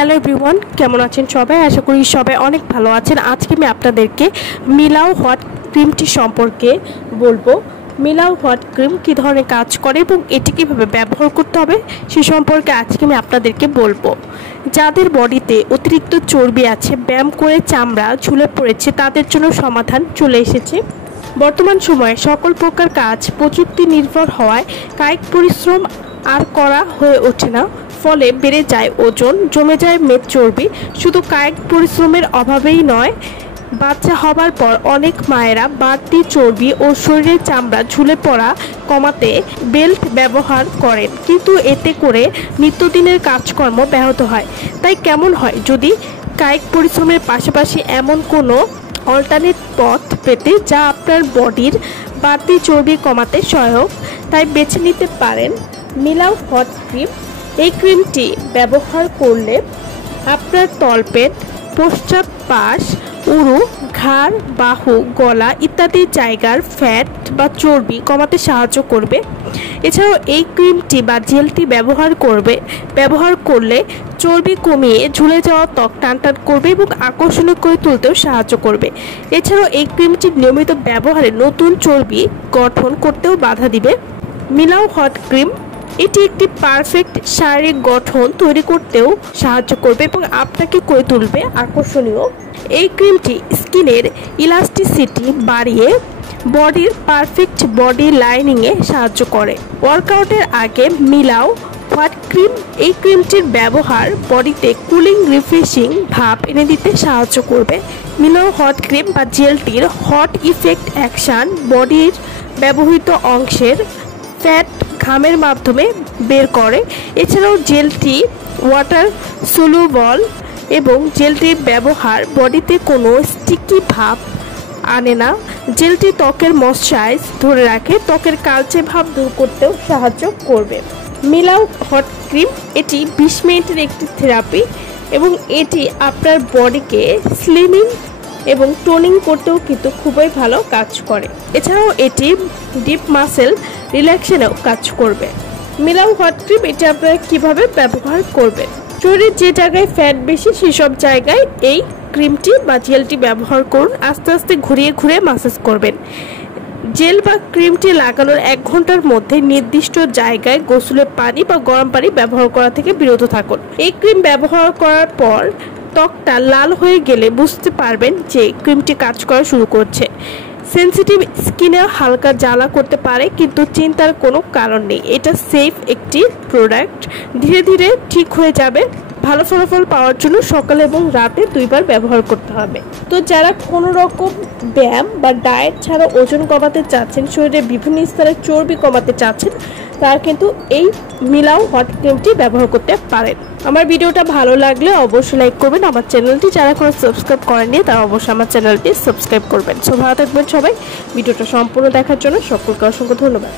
Hello everyone, কেমন আছেন সবাই? আশা করি সবাই অনেক ভালো আছেন। আজকে আমি আপনাদেরকে মিলাও হট ক্রিমটি সম্পর্কে বলবো। মিলাও হট ক্রিম কী ধরনের কাজ করে এবং এটি কীভাবে ব্যবহার করতে হবে সে সম্পর্কে আজকে আমি আপনাদেরকে বলবো। যাদের বডিতে অতিরিক্ত চর্বি আছে, ব্যায়াম করে চামড়া ঝুলে পড়েছে, তাদের জন্য সমাধান চলে এসেছে। বর্তমান সময়ে সকল প্রকার কাজ প্রযুক্তি নির্ভর হওয়ায় কায়িক পরিশ্রম আর করা হয়ে ওঠে না, ফলে বেড়ে যায় ওজন, জমে যায় মেদ চর্বি। শুধু কায়িক পরিশ্রমের অভাবেই নয়, বাচ্চা হবার পর অনেক মায়েরা বাড়তি চর্বি ও শরীরের চামড়া ঝুলে পড়া কমাতে বেল্ট ব্যবহার করেন, কিন্তু এতে করে নিত্যদিনের কাজকর্ম ব্যাহত হয়। তাই কেমন হয় যদি কায়িক পরিশ্রমের পাশাপাশি এমন কোনো অল্টারনেট পথ পেতে যা আপনার বডির বাড়তি চর্বি কমাতে সহায়ক। তাই বেছে নিতে পারেন মিলাও হট ক্রিম। এই ক্রিমটি ব্যবহার করলে আপনার তলপেট, পশ্চাৎ পাশ, উরু, ঘাড়, বাহু, গলা ইত্যাদি জায়গার ফ্যাট বা চর্বি কমাতে সাহায্য করবে। এছাড়াও এই ক্রিমটি বা জেলটি ব্যবহার করলে চর্বি কমিয়ে ঝুলে যাওয়া ত্বক টান করবে এবং আকর্ষণীয় করে তুলতেও সাহায্য করবে। এছাড়াও এই ক্রিমটি নিয়মিত ব্যবহারে নতুন চর্বি গঠন করতেও বাধা দিবে। মিলাও হট ক্রিম এটি একটি পারফেক্ট শারীরিক গঠন তৈরি করতেও সাহায্য করবে এবং আপনাকে করে তুলবে আকর্ষণীয়। এই ক্রিমটি স্কিনের ইলাস্টিসিটি বাড়িয়ে বডির পারফেক্ট বডি লাইনিংয়ে সাহায্য করে। ওয়ার্কআউটের আগে মিলাও হট ক্রিম এই ক্রিমটির ব্যবহার বডিতে কুলিং রিফ্রেশিং ভাব এনে দিতে সাহায্য করবে। মিলাও হট ক্রিম বা জেলটির হট ইফেক্ট অ্যাকশন বডির ব্যবহৃত অংশের ফ্যাট ঘামের মাধ্যমে বের করে। এছাড়াও জেলটি ওয়াটার সলুবল এবং জেলটির ব্যবহার বডিতে কোনো স্টিকি ভাব আনে না। জেলটি ত্বকের ময়েশ্চারাইজ ধরে রাখে, ত্বকের কালচে ভাব দূর করতেও সাহায্য করবে। মিলাও হট ক্রিম এটি 20 মিনিটের একটি থেরাপি এবং এটি আপনার বডিকে স্লিমিং এবং টোনিং করতেও কিন্তু খুবই ভালো কাজ করে। এছাড়াও এটি ডিপ মাসেল রিল্যাক্সেশনেও কাজ করবে। মিলাও হট ক্রিম এটি আপনারা কীভাবে ব্যবহার করবেন? শরীরের যে জায়গায় ফ্যাট বেশি সেসব জায়গায় এই ক্রিমটি বা জেলটি ব্যবহার করুন। আস্তে আস্তে ঘুরিয়ে ঘুরিয়ে মাসাজ করবেন। জেল বা ক্রিমটি লাগানোর 1 ঘন্টার মধ্যে নির্দিষ্ট জায়গায় গোসলের পানি বা গরম পানি ব্যবহার করা থেকে বিরত থাকুন। এই ক্রিম ব্যবহার করার পর ত্বকটা লাল হয়ে গেলে বুঝতে পারবেন যে ক্রিমটি কাজ করা শুরু করছে। সেন্সিটিভ স্কিনে হালকা জ্বালা করতে পারে, কিন্তু চিন্তার কোনো কারণ নেই। এটা সেফ একটি প্রোডাক্ট, ধীরে ধীরে ঠিক হয়ে যাবে। ভালো ফলাফল পাওয়ার জন্য সকালে এবং রাতে 2 বার ব্যবহার করতে হবে। তো যারা কোনো রকম ব্যায়াম বা ডায়েট ছাড়া ওজন কমাতে চাচ্ছেন, শরীরের বিভিন্ন স্তরে চর্বি কমাতে চাচ্ছেন, তারা কিন্তু এই মিলাও হট ক্রিমটি ব্যবহার করতে পারেন। আমার ভিডিওটা ভালো লাগলে অবশ্যই লাইক করবেন। আমার চ্যানেলটি যারা কোনো সাবস্ক্রাইব করেননি তারা অবশ্যই আমার চ্যানেলটি সাবস্ক্রাইব করবেন। সো ভালো থাকবেন সবাই। ভিডিওটা সম্পূর্ণ দেখার জন্য সকলকে অসংখ্য ধন্যবাদ।